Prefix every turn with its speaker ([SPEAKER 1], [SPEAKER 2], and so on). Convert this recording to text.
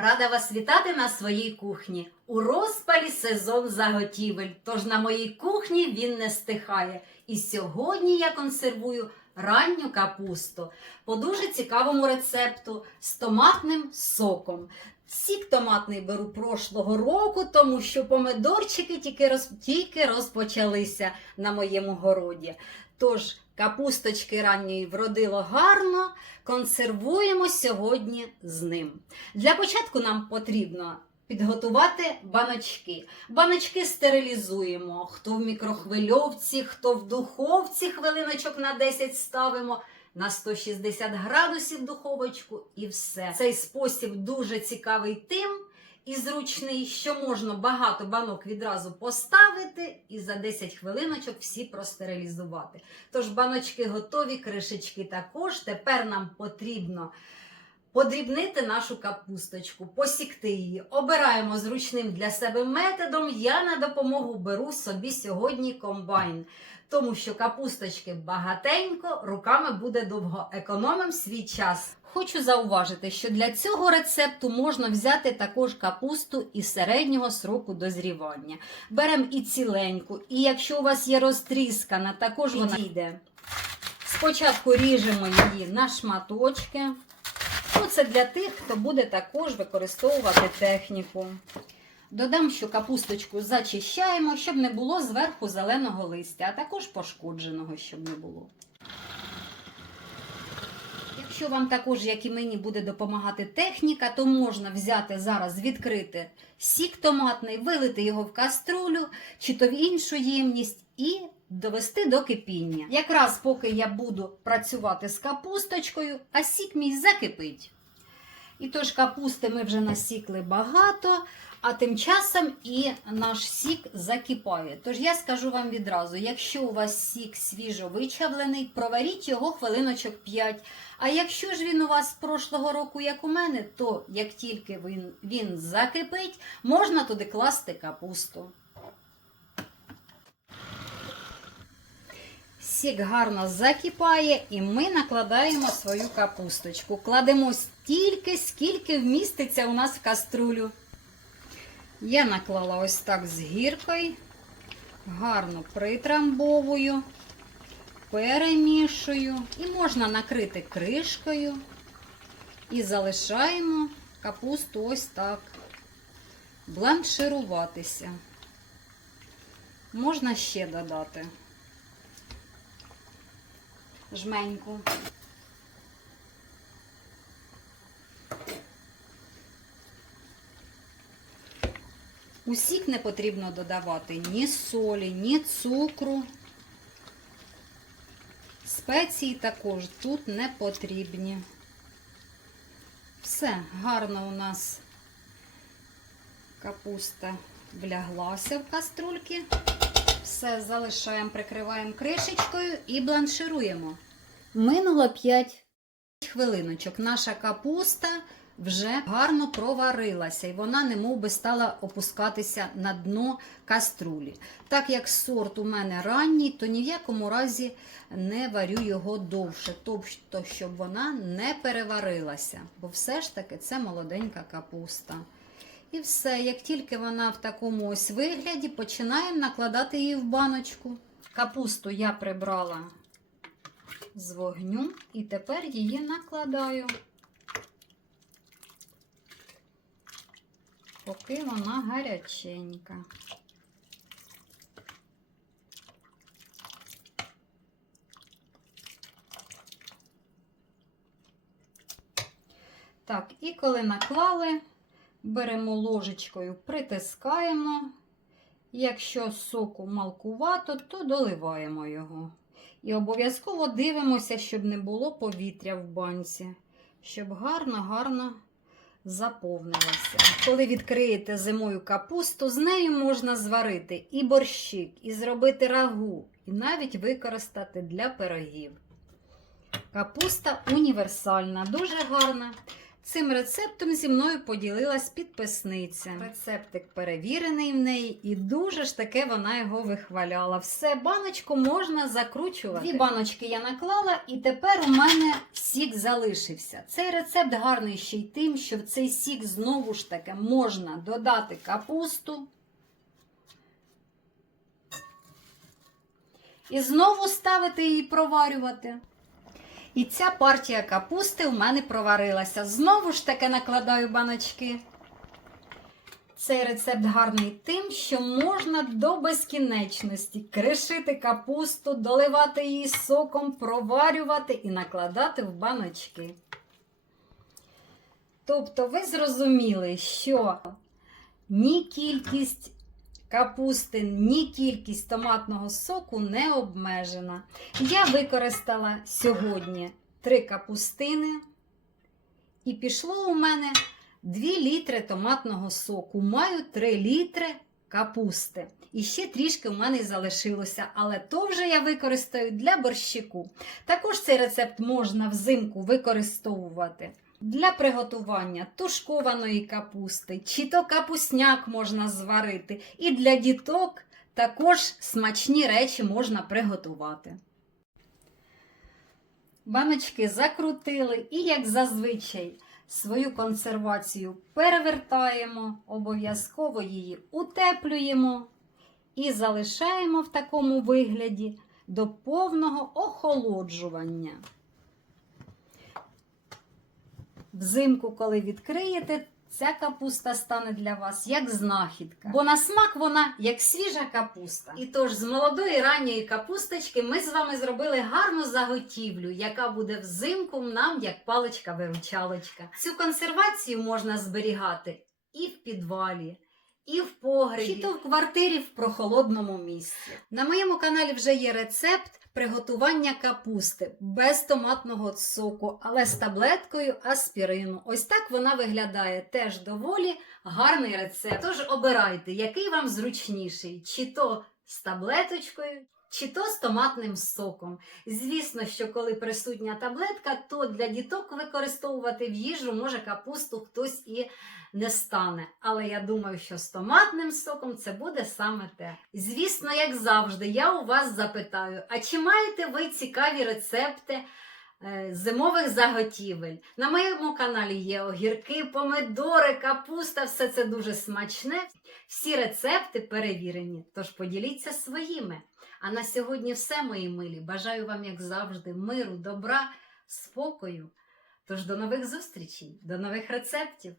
[SPEAKER 1] Рада вас вітати на своїй кухні. У розпалі сезон заготівель, тож на моїй кухні він не стихає. І сьогодні я консервую ранню капусту по дуже цікавому рецепту з томатним соком. Сік томатний беру прошлого року, тому що помидорчики тільки, роз... тільки розпочалися на моєму городі. Тож капусточки ранньої вродило гарно, консервуємо сьогодні з ним. Для початку нам потрібно підготувати баночки. Баночки стерилізуємо. Хто в мікрохвильовці, хто в духовці хвилиночок на 10 ставимо. На 160 градусів духовочку і все. Цей спосіб дуже цікавий тим і зручний, що можна багато банок відразу поставити і за 10 хвилиночок всі простерилізувати. Тож баночки готові, кришечки також. Тепер нам потрібно подрібнити нашу капусточку, посікти її. Обираємо зручним для себе методом. Я на допомогу беру собі сьогодні комбайн. Тому що капусточки багатенько, руками буде довго. Економим свій час. Хочу зауважити, що для цього рецепту можна взяти також капусту із середнього сроку дозрівання. Беремо і ціленьку, і якщо у вас є розтріскана, також вона йде. Спочатку ріжемо її на шматочки. Ну, це для тих, хто буде також використовувати техніку. Додам, що капусточку зачищаємо, щоб не було зверху зеленого листя, а також пошкодженого, щоб не було. Якщо вам також, як і мені, буде допомагати техніка, то можна взяти зараз, відкрити сік томатний, вилити його в каструлю чи то в іншу ємність і довести до кипіння. Якраз поки я буду працювати з капусточкою, а сік мій закипить. І тож капусти ми вже насікли багато, а тим часом і наш сік закипає. Тож я скажу вам відразу: якщо у вас сік свіжо вичавлений, проваріть його хвилиночок 5. А якщо ж він у вас з прошлого року, як у мене, то як тільки він, він закипить, можна туди класти капусту. Сік гарно закипає, і ми накладаємо свою капусточку. Кладемо стільки, скільки вміститься у нас в каструлю. Я наклала ось так з гіркою, гарно притрамбовую, перемішую і можна накрити кришкою і залишаємо капусту ось так, бланшируватися. Можна ще додати жменьку. У не потрібно додавати ні солі, ні цукру. Спеції також тут не потрібні. Все, гарно у нас капуста вляглася в каструльки. Все залишаємо, прикриваємо кришечкою і бланшируємо. Минуло 5 хвилиночок. Наша капуста вже гарно проварилася, і вона немов би стала опускатися на дно каструлі. Так як сорт у мене ранній, то ні в якому разі не варю його довше, тобто, щоб вона не переварилася, бо все ж таки це молоденька капуста. І все, як тільки вона в такому ось вигляді, починаємо накладати її в баночку. Капусту я прибрала з вогню і тепер її накладаю, поки вона гаряченька. Так, і коли наклали, беремо ложечкою, притискаємо. Якщо соку малкувато, то доливаємо його. І обов'язково дивимося, щоб не було повітря в банці, щоб гарно-гарно заповнилося. Коли відкриєте зимою капусту, з нею можна зварити і борщик, і зробити рагу, і навіть використати для пирогів. Капуста універсальна, дуже гарна. Цим рецептом зі мною поділилась підписниця. Рецептик перевірений в неї, і дуже ж таке вона його вихваляла. Все, баночку можна закручувати. Дві баночки я наклала, і тепер у мене сік залишився. Цей рецепт гарний ще й тим, що в цей сік знову ж таки можна додати капусту. І знову ставити її проварювати. І ця партія капусти у мене проварилася. Знову ж таки накладаю баночки. Цей рецепт гарний тим, що можна до безкінечності кришити капусту, доливати її соком, проварювати і накладати в баночки. Тобто ви зрозуміли, що ні кількість капусти, ні кількість томатного соку не обмежена. Я використала сьогодні три капустини, і пішло у мене 2 літри томатного соку. Маю 3 літри капусти. І ще трішки у мене залишилося, але то вже я використаю для борщику. Також цей рецепт можна взимку використовувати для приготування тушкованої капусти, чи то капусняк можна зварити. І для діток також смачні речі можна приготувати. Баночки закрутили і, як зазвичай, свою консервацію перевертаємо, обов'язково її утеплюємо і залишаємо в такому вигляді до повного охолоджування. Взимку, коли відкриєте, ця капуста стане для вас як знахідка. Бо на смак вона як свіжа капуста. І тож з молодої ранньої капусточки ми з вами зробили гарну заготівлю, яка буде взимку нам як паличка-виручалочка. Цю консервацію можна зберігати і в підвалі. І в погребі, чи то в квартирі в прохолодному місці. На моєму каналі вже є рецепт приготування капусти без томатного соку, але з таблеткою аспірину. Ось так вона виглядає теж доволі гарний рецепт. Тож обирайте, який вам зручніший, чи то з таблеточкою. Чи то з томатним соком. Звісно, що коли присутня таблетка, то для діток використовувати в їжу може капусту хтось і не стане. Але я думаю, що з томатним соком це буде саме те. Звісно, як завжди, я у вас запитаю: а чи маєте ви цікаві рецепти? е, Зимових заготівель. На моєму каналі є огірки, помидори, капуста, все це дуже смачне. Всі рецепти перевірені, тож поділіться своїми. А на сьогодні все, мої милі. Бажаю вам, як завжди, миру, добра, спокою. Тож до нових зустрічей, до нових рецептів.